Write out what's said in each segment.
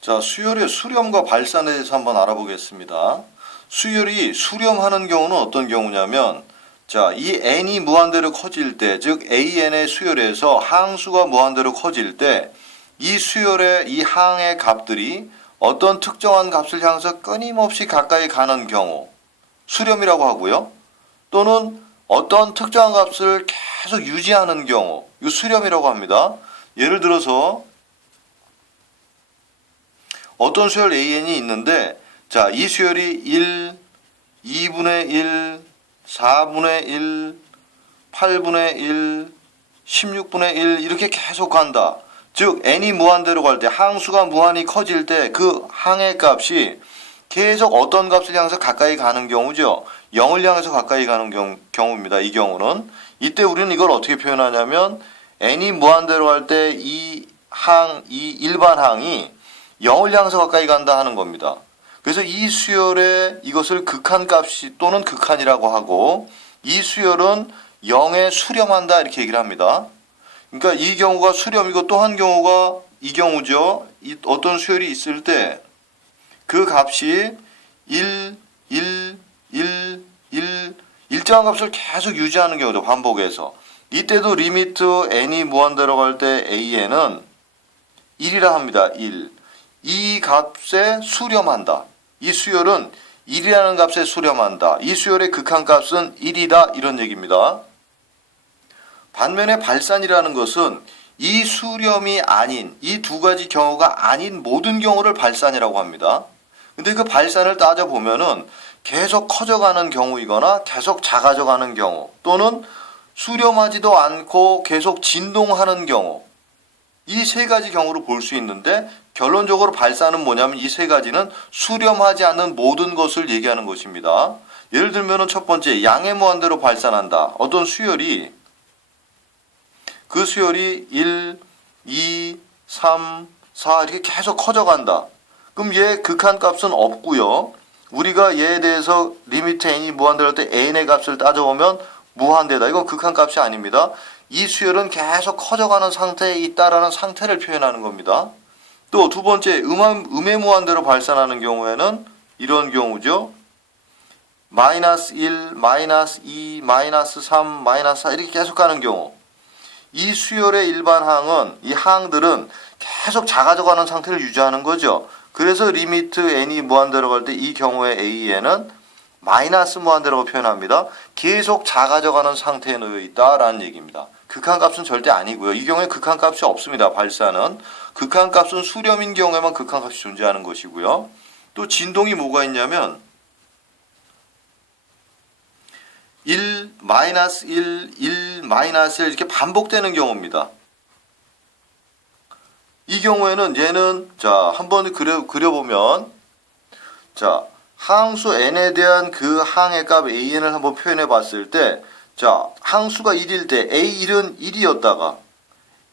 자, 수열의 수렴과 발산에 대해서 한번 알아보겠습니다. 수열이 수렴하는 경우는 어떤 경우냐면, 자, 이 n이 무한대로 커질 때, 즉 an의 수열에서 항수가 무한대로 커질 때, 이 수열의 이 항의 값들이 어떤 특정한 값을 향해서 끊임없이 가까이 가는 경우, 수렴이라고 하고요. 또는 어떤 특정한 값을 계속 유지하는 경우, 이 수렴이라고 합니다. 예를 들어서 어떤 수열 an이 있는데, 자, 이 수열이 1, 2분의 1, 4분의 1, 8분의 1, 16분의 1 이렇게 계속 간다. 즉 n이 무한대로 갈 때, 항수가 무한히 커질 때 그 항의 값이 계속 어떤 값을 향해서 가까이 가는 경우죠. 0을 향해서 가까이 가는 경우입니다. 이 경우는. 이때 우리는 이걸 어떻게 표현하냐면 n이 무한대로 갈 때 이 일반 항이 0을 향해서 가까이 간다 하는 겁니다. 그래서 이 수열의 이것을 극한값이 또는 극한이라고 하고, 이 수열은 0에 수렴한다 이렇게 얘기를 합니다. 그러니까 이 경우가 수렴이고, 또 한 경우가 이 경우죠. 어떤 수열이 있을 때 그 값이 1, 1, 1, 1 일정한 값을 계속 유지하는 경우죠. 반복해서. 이때도 리미트 n이 무한대로 갈 때 an은 1이라 합니다. 1. 이 값에 수렴한다. 이 수열은 1이라는 값에 수렴한다. 이 수열의 극한값은 1이다. 이런 얘기입니다. 반면에 발산이라는 것은 이 수렴이 아닌, 이 두 가지 경우가 아닌 모든 경우를 발산이라고 합니다. 근데 그 발산을 따져보면은 계속 커져가는 경우이거나 계속 작아져가는 경우, 또는 수렴하지도 않고 계속 진동하는 경우, 이 세 가지 경우를 볼 수 있는데, 결론적으로 발산은 뭐냐면 이 세 가지는 수렴하지 않는 모든 것을 얘기하는 것입니다. 예를 들면 첫 번째, 양의 무한대로 발산한다. 어떤 수열이, 그 수열이 1, 2, 3, 4 이렇게 계속 커져간다. 그럼 얘 극한값은 없고요. 우리가 얘에 대해서 리미트 n이 무한대로 할 때 n의 값을 따져보면 무한대다. 이건 극한값이 아닙니다. 이 수열은 계속 커져가는 상태에 있다라는 상태를 표현하는 겁니다. 또 두 번째, 음의 무한대로 발산하는 경우에는 이런 경우죠. 마이너스 1, 마이너스 2, 마이너스 3, 마이너스 4 이렇게 계속 가는 경우. 이 수열의 일반 항은, 이 항들은 계속 작아져가는 상태를 유지하는 거죠. 그래서 리미트 n이 무한대로 갈 때 이 경우에 an은 마이너스 무한대라고 표현합니다. 계속 작아져가는 상태에 놓여 있다라는 얘기입니다. 극한값은 절대 아니고요. 이 경우에 극한값이 없습니다. 발산은. 극한값은 수렴인 경우에만 극한값이 존재하는 것이고요. 또 진동이 뭐가 있냐면 1, 마이너스 1, 1, 마이너스 1 이렇게 반복되는 경우입니다. 이 경우에는 얘는, 자, 한번 그려보면, 자, 항수 n에 대한 그 항의 값 an을 한번 표현해 봤을 때, 자, 항수가 1일 때 a1은 1이었다가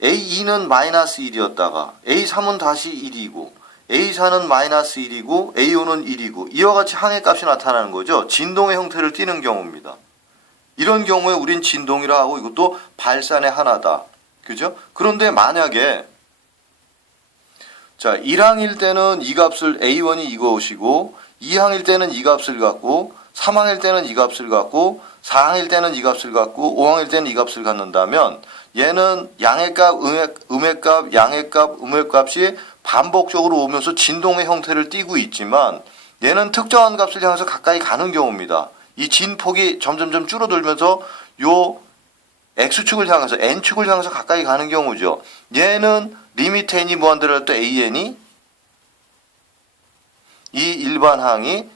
a2는 마이너스 1이었다가 a3은 다시 1이고 a4는 마이너스 1이고 a5는 1이고 이와 같이 항의 값이 나타나는 거죠. 진동의 형태를 띠는 경우입니다. 이런 경우에 우린 진동이라 하고 이것도 발산의 하나다. 그죠? 그런데 만약에, 자, 1항일 때는 이 값을 A1이 이것이고, 2항일 때는 이 값을 갖고, 3항일 때는 이 값을 갖고, 4항일 때는 이 값을 갖고, 5항일 때는 이 값을 갖는다면, 얘는 양의 값, 음의 값, 양의 값, 음의 값이 반복적으로 오면서 진동의 형태를 띠고 있지만, 얘는 특정한 값을 향해서 가까이 가는 경우입니다. 이 진폭이 점점점 줄어들면서 요 X축을 향해서, N축을 향해서 가까이 가는 경우죠. 얘는 리미트 n이 무한대로 할 때 an이, 이 일반 항이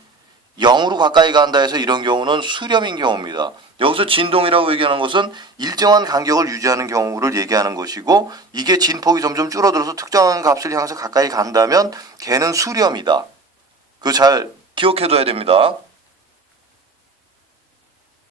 0으로 가까이 간다 해서 이런 경우는 수렴인 경우입니다. 여기서 진동이라고 얘기하는 것은 일정한 간격을 유지하는 경우를 얘기하는 것이고, 이게 진폭이 점점 줄어들어서 특정한 값을 향해서 가까이 간다면 걔는 수렴이다. 그거 잘 기억해둬야 됩니다.